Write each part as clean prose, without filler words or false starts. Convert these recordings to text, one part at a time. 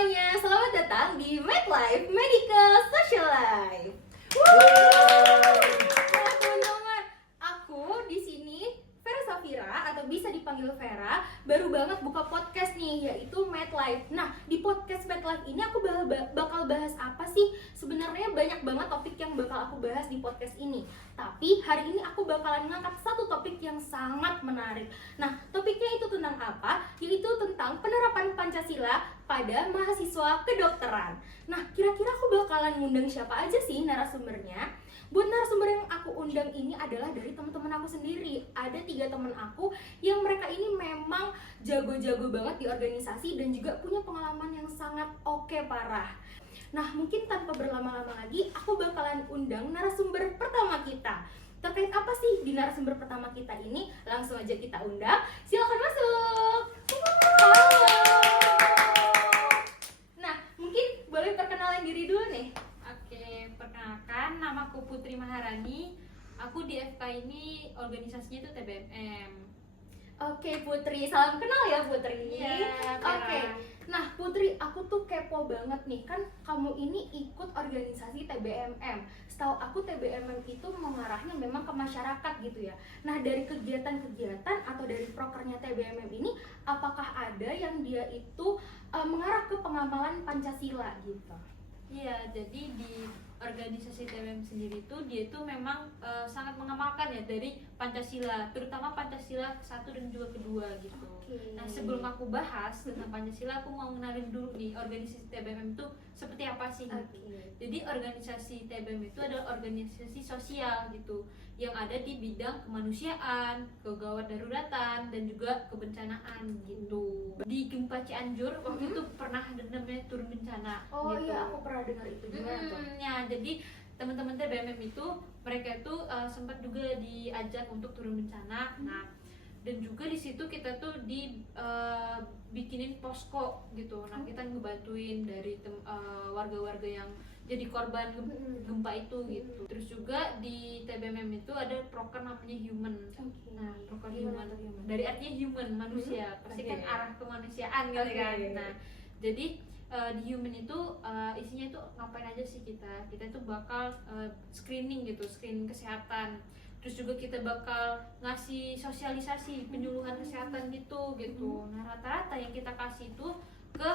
semuanya, selamat datang di MedLife Medical Social Life. Nah, teman-teman, aku di sini Vera Safira atau bisa dipanggil Vera, baru banget buka podcast nih, yaitu MedLife. Nah, di podcast MedLife ini aku bakal bahas apa sih? Sebenarnya banyak banget topik yang bakal aku bahas di podcast ini. Tapi hari ini aku bakalan ngangkat satu topik yang sangat menarik. Nah, topiknya itu tentang apa? Yaitu tentang penerapan Pancasila pada mahasiswa kedokteran. Nah, kira-kira aku bakalan ngundang siapa aja sih narasumbernya? Buat narasumber yang aku undang ini adalah dari teman-teman aku sendiri. Ada 3 teman aku yang mereka ini memang jago-jago banget di organisasi dan juga punya pengalaman yang sangat oke parah. Nah, mungkin tanpa berlama-lama lagi, aku bakalan undang narasumber pertama kita. Terkait apa sih di narasumber pertama kita ini? Langsung aja kita undang. Silakan masuk. Halo. Nah, mungkin boleh perkenalan diri dulu nih. Oke, perkenalkan, namaku Putri Maharani. Aku di FK ini organisasinya itu TBMM. Oke Putri, salam kenal ya Putri. Iya, Vera. Oke, nah Putri, aku tuh kepo banget nih, kan kamu ini ikut organisasi TBMM. Setahu aku TBMM itu mengarahnya memang ke masyarakat gitu ya. Nah, dari kegiatan-kegiatan atau dari prokernya TBMM ini, apakah ada yang dia itu mengarah ke pengamalan Pancasila gitu? Iya, jadi di organisasi TBMM sendiri itu dia itu memang sangat mengamalkan ya dari Pancasila, terutama Pancasila ke-1 dan juga kedua gitu. Oke. Nah, sebelum aku bahas tentang Pancasila, aku mau kenalin dulu nih organisasi TBMM itu seperti apa sih gitu. Oke. Jadi organisasi TBMM itu adalah organisasi sosial gitu yang ada di bidang kemanusiaan, kegawat daruratan dan juga kebencanaan gitu. Di Gempa Cianjur waktu itu pernah ada namanya turun bencana. Oh gitu. iya, aku pernah dengar itu juga tuh. Ya, jadi teman-teman TBMM itu mereka itu sempat juga diajak untuk turun bencana. Nah, dan juga di situ kita tuh bikinin posko gitu. Nah, kita ngebantuin dari warga-warga yang jadi korban gempa itu gitu. Terus juga di TBMM itu ada proker namanya human. Nah, proker human dari artinya human, manusia. Pasti kan arah kemanusiaan gitu kan. Nah, jadi di human itu isinya itu ngapain aja sih kita itu bakal screening gitu, screening kesehatan, terus juga kita bakal ngasih sosialisasi penyuluhan kesehatan gitu. Nah, rata-rata yang kita kasih itu ke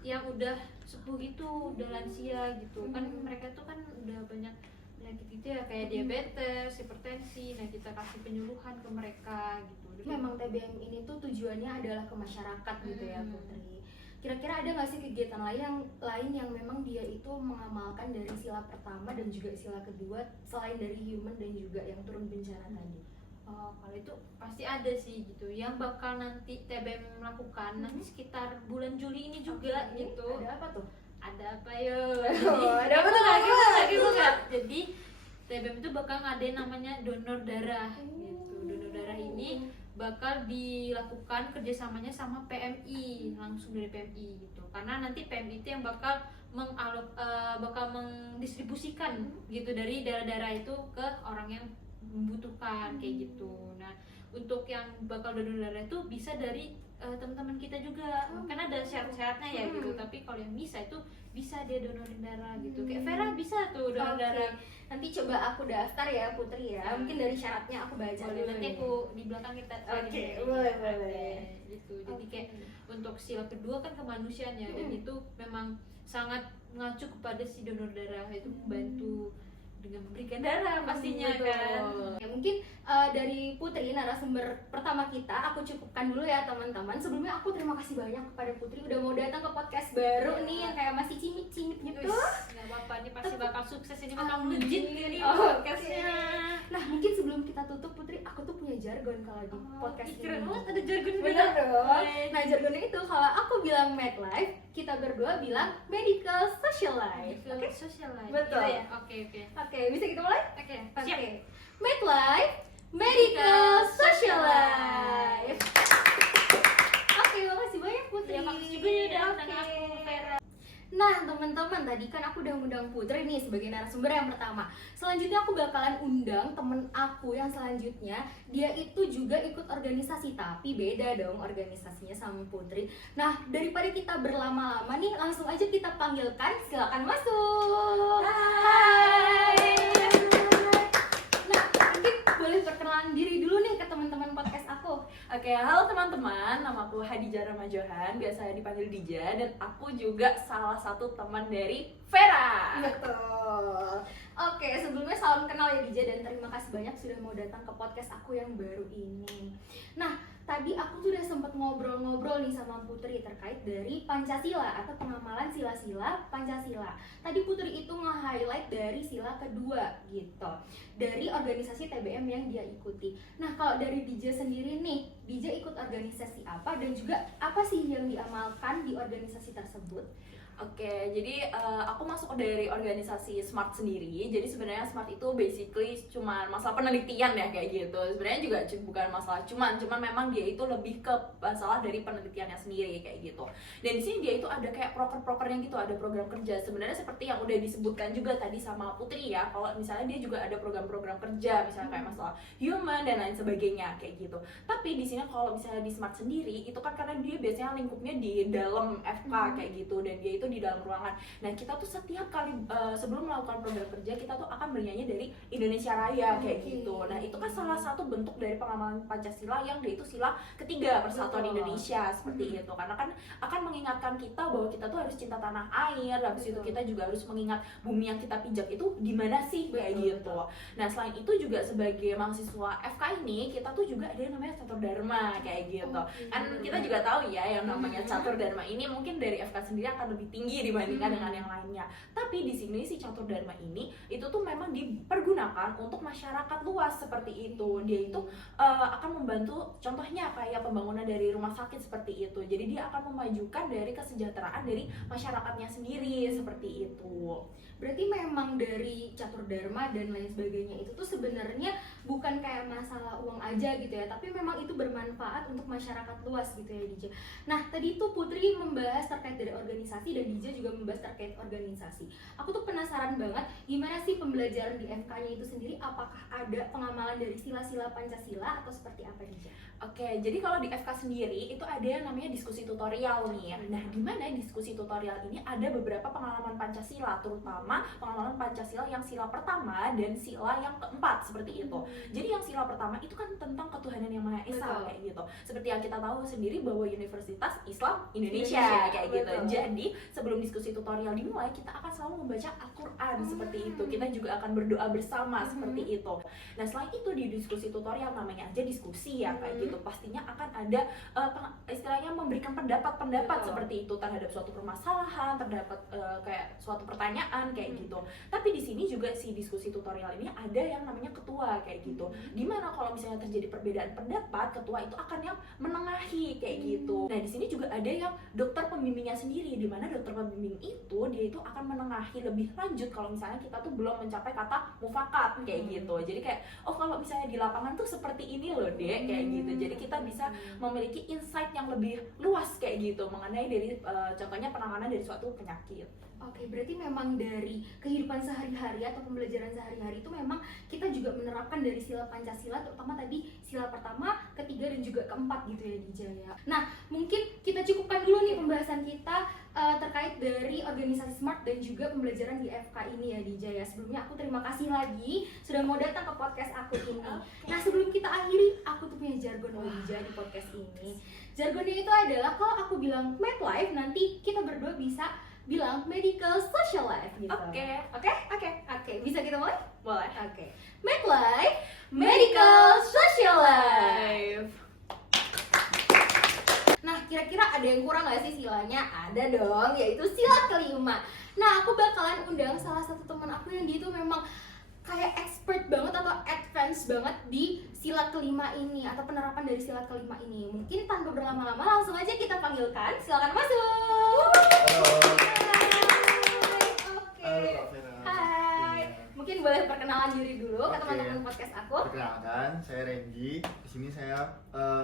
yang udah sepuh itu, udah lansia gitu kan, mereka tuh kan udah banyak penyakit gitu ya, kayak diabetes, hipertensi. Nah, kita kasih penyuluhan ke mereka gitu. Memang TBM ini tuh tujuannya adalah ke masyarakat gitu ya Putri. Kira-kira ada nggak sih kegiatan lain yang memang dia itu mengamalkan dari sila pertama dan juga sila kedua selain dari human dan juga yang turun bencana tadi? Oh, kalau itu pasti ada sih gitu yang bakal nanti TBM melakukan nanti sekitar bulan Juli ini juga gitu. Ada apa tuh? Ada apa yo? Ada apa tuh? Jadi TBM itu bakal ngadain namanya donor darah gitu. Donor darah ini bakal dilakukan kerjasamanya sama PMI, langsung dari PMI gitu. Karena nanti PMI itu yang bakal mendistribusikan gitu dari darah-darah itu ke orang yang membutuhkan kayak gitu. Nah, untuk yang bakal donor darah itu bisa dari teman-teman kita juga. Kan ada syarat-syaratnya ya gitu. Tapi kalau yang bisa itu bisa dia donorin darah gitu. Kayak Vera bisa tuh donor darah. Nanti coba aku daftar ya Putri ya. Mungkin dari syaratnya aku baca Boleh, dulu nanti nih. aku di belakang kita boleh. gitu. Jadi kayak untuk sila kedua kan kemanusiaan ya, dan itu memang sangat mengacu kepada si donor darah, itu membantu dengan memberikan darah pastinya. Betul. Kan Ya, mungkin dari Putri narasumber pertama kita aku cukupkan dulu ya teman-teman. Sebelumnya aku terima kasih banyak kepada Putri udah mau datang ke podcast baru nih yang kayak masih cimit-cimit gitu. nggak apa-apa, ini pasti bakal sukses, ini bakal melejit nih Oke. podcastnya. Nah, mungkin sebelum kita tutup Putri, aku tuh punya jargon kalau di podcast ini. Keren banget ada jargon. Bener dong. Nah, jargonnya itu kalau aku bilang MedLife, kita berdua bilang Medical Social Life. Oke? Social life. Betul. Gitu ya? Oke. Oke, bisa kita mulai? Oke, Oke. siap. MedLife, Medical Social Life. Oke, makasih banyak Putri. Ya, makasih juga ya udah undang Oke. aku, Vera. Nah teman-teman, tadi kan aku udah undang Putri nih sebagai narasumber yang pertama. Selanjutnya aku bakalan undang temen aku yang selanjutnya. Dia itu juga ikut organisasi, tapi beda dong organisasinya sama Putri. Nah daripada kita berlama-lama nih, langsung aja kita panggilkan. Silakan masuk. Hai. Nah mungkin boleh perkenalan diri dulu nih ke teman-teman podcast aku. Oke, halo teman-teman, namaku Hadijah Ramajohan, biasa dipanggil Dija, dan aku juga salah satu teman dari Vera. Betul. Oke, sebelumnya salam kenal ya Dija, dan terima kasih banyak sudah mau datang ke podcast aku yang baru ini. Nah, tadi aku sudah sempat ngobrol-ngobrol nih sama Putri terkait dari Pancasila atau pengamalan sila-sila Pancasila. Tadi Putri itu nge-highlight dari sila kedua gitu, dari organisasi TBM yang dia ikuti. Nah, kalau dari Dija sendiri nih, Dija ikut organisasi apa dan juga apa sih yang diamalkan di organisasi tersebut? Oke, jadi aku masuk dari organisasi SMART sendiri. Jadi sebenarnya SMART itu basically cuma masalah penelitian ya kayak gitu. Sebenarnya juga bukan masalah cuman memang dia itu lebih ke masalah dari penelitiannya sendiri kayak gitu. Dan di sini dia itu ada kayak proker-prokernya gitu, ada program kerja. Sebenarnya seperti yang udah disebutkan juga tadi sama Putri ya. Kalau misalnya dia juga ada program-program kerja, misalnya kayak masalah human dan lain sebagainya kayak gitu. Tapi di sini kalau misalnya di SMART sendiri itu kan karena dia biasanya lingkupnya di dalam FK kayak gitu, dan dia itu di dalam ruangan. Nah kita tuh setiap kali sebelum melakukan program kerja kita tuh akan bernyanyi dari Indonesia Raya kayak gitu. Nah itu kan salah satu bentuk dari pengamalan Pancasila yang dia itu sila ketiga, Persatuan Indonesia seperti itu. Karena kan akan mengingatkan kita bahwa kita tuh harus cinta tanah air. Habis itu kita juga harus mengingat bumi yang kita pijak itu di mana sih kayak gitu. Nah selain itu juga sebagai mahasiswa FK ini kita tuh juga ada yang namanya Catur Dharma kayak gitu. Kan kita juga tahu ya yang namanya Catur Dharma ini mungkin dari FK sendiri akan lebih tinggi dibandingkan dengan yang lainnya. Tapi di sini si Catur Dharma ini itu tuh memang dipergunakan untuk masyarakat luas seperti itu. Dia itu akan membantu, contohnya kayak pembangunan dari rumah sakit seperti itu. Jadi dia akan memajukan dari kesejahteraan dari masyarakatnya sendiri seperti itu. Berarti memang dari Catur Dharma dan lain sebagainya itu tuh sebenarnya bukan kayak masalah uang aja gitu ya, tapi memang itu bermanfaat untuk masyarakat luas gitu ya Dija. Nah tadi tuh Putri membahas terkait dari organisasi dan Dija juga membahas terkait organisasi. Aku tuh penasaran banget gimana sih pembelajaran di FK-nya itu sendiri, apakah ada pengamalan dari sila-sila Pancasila atau seperti apa Dija? Oke, jadi kalau di FK sendiri itu ada yang namanya diskusi tutorial nih. Nah, di mana diskusi tutorial ini ada beberapa pengalaman Pancasila, terutama pengalaman Pancasila yang sila pertama dan sila yang keempat seperti itu. Jadi yang sila pertama itu kan tentang ketuhanan yang Maha Esa kayak gitu. Seperti yang kita tahu sendiri bahwa Universitas Islam Indonesia kayak gitu. Jadi sebelum diskusi tutorial dimulai, kita akan selalu membaca Al-Qur'an seperti itu. Kita juga akan berdoa bersama seperti itu. Nah, selain itu di diskusi tutorial namanya aja diskusi ya kayak gitu. Pastinya akan ada istilahnya memberikan pendapat-pendapat seperti itu terhadap suatu permasalahan, terdapat kayak suatu pertanyaan kayak gitu. Tapi di sini juga si diskusi tutorial ini ada yang namanya ketua kayak gitu. Dimana kalau misalnya terjadi perbedaan pendapat, ketua itu akan yang menengahi kayak gitu. Nah di sini juga ada yang dokter pembimbingnya sendiri, dimana dokter pembimbing itu dia itu akan menengahi lebih lanjut kalau misalnya kita tuh belum mencapai kata mufakat kayak gitu. Jadi kayak oh kalau misalnya di lapangan tuh seperti ini loh dek kayak gitu. Jadi kita bisa memiliki insight yang lebih luas kayak gitu mengenai dari contohnya penanganan dari suatu penyakit. Oke, berarti memang dari kehidupan sehari-hari atau pembelajaran sehari-hari itu memang kita juga menerapkan dari sila Pancasila, terutama tadi sila pertama, ketiga, dan juga keempat gitu ya Dija ya. Nah, mungkin kita cukupkan dulu nih pembahasan kita terkait dari organisasi SMART dan juga pembelajaran di FK ini ya Dija ya. Sebelumnya aku terima kasih lagi sudah mau datang ke podcast aku ini. Nah, sebelum kita akhiri, aku tuh punya jargon Dija di podcast ini. Jargonnya itu adalah kalau aku bilang MedLife, nanti kita berdua bisa bilang medical social life gitu. Oke. Bisa kita mulai? Boleh. Oke. MedLife, medical social life. Nah, kira-kira ada yang kurang nggak sih silanya? Ada dong, yaitu sila kelima. Nah, aku bakalan undang salah satu teman aku yang dia itu memang kayak expert banget atau advance banget di sila kelima ini atau penerapan dari sila kelima ini. Mungkin tanpa berlama-lama langsung aja kita panggilkan. Silakan masuk. Oke. Hai. Mungkin boleh perkenalan diri dulu ke teman-teman podcast aku. Perkenalkan, saya Renji. Di sini saya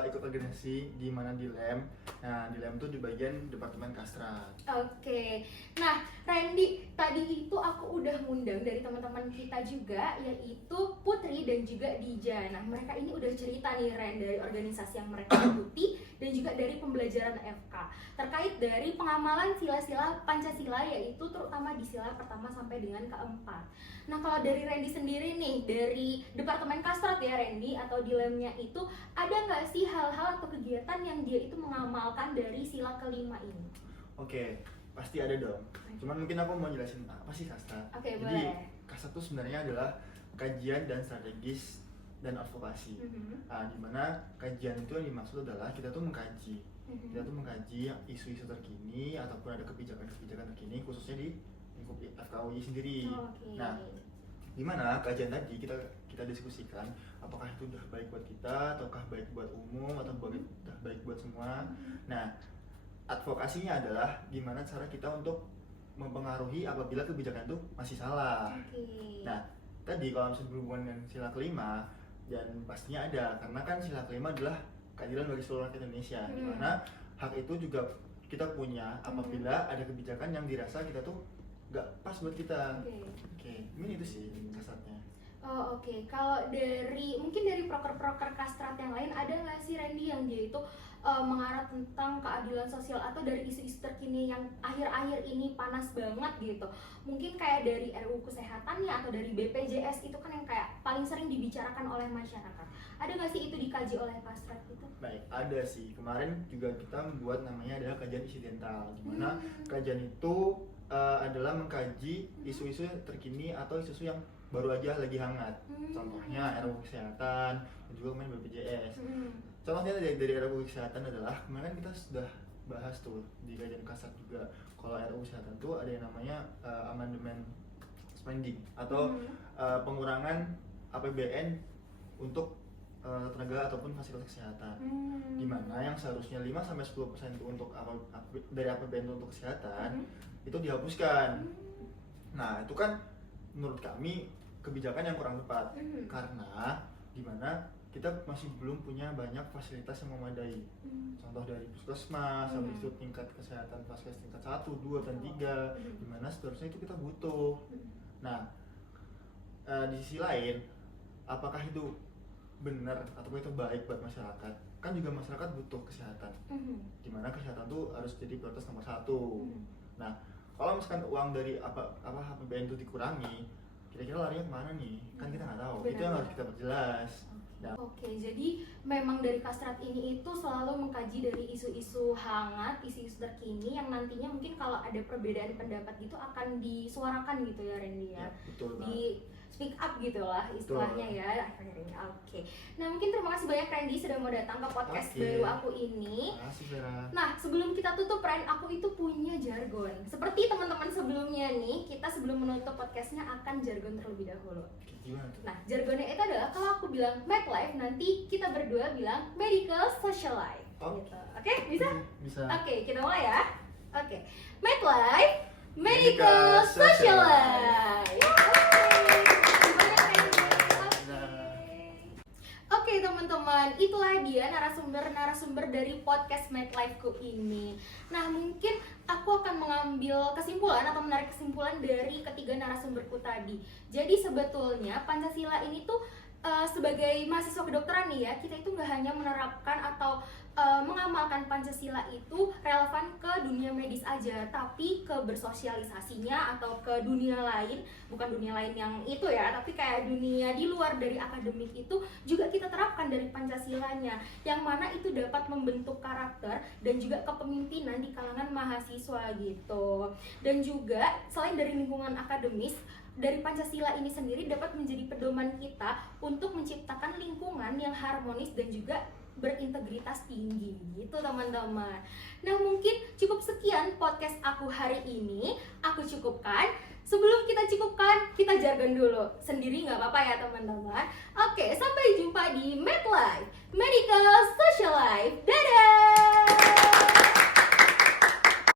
ikut ikut organisasi di mana di LEM. Nah, di LEM tuh di bagian Departemen Kastrat. Oke, nah Randy, tadi itu aku udah ngundang dari teman-teman kita juga, yaitu Putri dan juga Dija. Nah mereka ini udah cerita nih Ren, dari organisasi yang mereka ikuti dan juga dari pembelajaran FK terkait dari pengamalan sila-sila Pancasila, yaitu terutama di sila pertama sampai dengan keempat. Nah kalau dari Randy sendiri nih, dari Departemen Kastrat ya Randy, atau di LEM-nya itu, ada nggak sih hal-hal atau kegiatan yang dia itu mengamalkan dari sila kelima ini? Oke, pasti ada dong. Cuman mungkin aku mau jelasin apa sih Kastrat. Oke, Jadi boleh. Kastrat itu sebenarnya adalah kajian dan strategis dan advokasi. Nah, dimana kajian itu yang dimaksud adalah kita tuh mengkaji. Kita tuh mengkaji isu-isu terkini ataupun ada kebijakan-kebijakan terkini khususnya di lingkup FKUI sendiri. Oke. Nah, dimana kajian tadi kita diskusikan apakah itu udah baik buat kita ataukah baik buat umum atau udah baik buat semua. Nah, advokasinya adalah gimana cara kita untuk mempengaruhi apabila kebijakan itu masih salah. Nah, tadi kalau misalnya berhubungan dengan sila kelima, dan pastinya ada karena kan sila kelima adalah keadilan bagi seluruh rakyat Indonesia, di mana hak itu juga kita punya apabila ada kebijakan yang dirasa kita tuh nggak pas buat kita. Oke, ini itu sih kasarnya. Oh oke. Kalau mungkin dari proker-proker Kastrat yang lain, ada nggak sih Randy yang dia itu mengarah tentang keadilan sosial atau dari isu-isu terkini yang akhir-akhir ini panas banget gitu? Mungkin kayak dari RUU Kesehatannya atau dari BPJS, itu kan yang kayak paling sering dibicarakan oleh masyarakat. Ada nggak sih itu dikaji oleh Kastrat gitu? Baik, ada sih. Kemarin juga kita membuat namanya adalah kajian insidental, di mana kajian itu adalah mengkaji isu-isu terkini atau isu-isu yang baru aja lagi hangat. Contohnya RUU Kesehatan dan juga kemarin BPJS. Contohnya dari RUU Kesehatan adalah kemarin kita sudah bahas tuh di kajian Kastrat juga. Kalau RUU Kesehatan tuh ada yang namanya amandemen spending atau pengurangan APBN untuk tenaga ataupun fasilitas kesehatan. Dimana yang seharusnya 5-10% itu untuk dari APBN untuk kesehatan itu dihapuskan. Nah, itu kan menurut kami kebijakan yang kurang tepat karena dimana kita masih belum punya banyak fasilitas yang memadai. Contoh dari puskesmas, habis itu tingkat kesehatan vaskes tingkat 1, 2, dan 3, dimana seterusnya itu kita butuh. Nah, di sisi lain, apakah itu benar atau itu baik buat masyarakat? Kan juga masyarakat butuh kesehatan, dimana kesehatan tuh harus jadi prioritas nomor 1. Nah, kalau misalkan uang dari APBN itu dikurangi, kira-kira larinya kemana nih? Kan kita nggak tahu. Itu yang harus kita perjelas. Oke, jadi memang dari Kastrat ini itu selalu mengkaji dari isu-isu hangat, isu-isu terkini yang nantinya mungkin kalau ada perbedaan pendapat gitu akan disuarakan gitu ya Randy ya. Betul banget. Di speak up gitu lah istilahnya ya akhirnya ini. Oke. Nah mungkin terima kasih banyak Randy sudah mau datang ke podcast baru aku ini. Terima kasih Vera. Nah sebelum kita tutup Ren, aku itu punya jargon. Seperti teman-teman sebelumnya nih, kita sebelum menutup podcastnya akan jargon terlebih dahulu. Gimana tuh? Nah jargonnya itu adalah kalau aku bilang MedLife, nanti kita berdua bilang Medical Social Life. Gitu. Oke, bisa? Bisa. Oke, kita mulai ya. Oke, MedLife, Medical Social Life. Oke teman-teman, itulah dia narasumber dari podcast MedLife-ku ini. Nah mungkin aku akan mengambil kesimpulan atau menarik kesimpulan dari ketiga narasumberku tadi. Jadi sebetulnya Pancasila ini tuh sebagai mahasiswa kedokteran nih ya, kita itu nggak hanya menerapkan atau mengamalkan Pancasila itu relevan ke dunia medis aja, tapi ke bersosialisasinya atau ke dunia lain, bukan dunia lain yang itu ya, tapi kayak dunia di luar dari akademik itu juga kita terapkan dari Pancasilanya, yang mana itu dapat membentuk karakter dan juga kepemimpinan di kalangan mahasiswa gitu. Dan juga selain dari lingkungan akademis, dari Pancasila ini sendiri dapat menjadi pedoman kita untuk menciptakan lingkungan yang harmonis dan juga berintegritas tinggi gitu teman-teman. Nah mungkin cukup sekian podcast aku hari ini. Aku cukupkan. Sebelum kita cukupkan, kita jargon dulu sendiri nggak apa-apa ya teman-teman. Oke, sampai jumpa di MedLife, Medical Social Life. Dadah.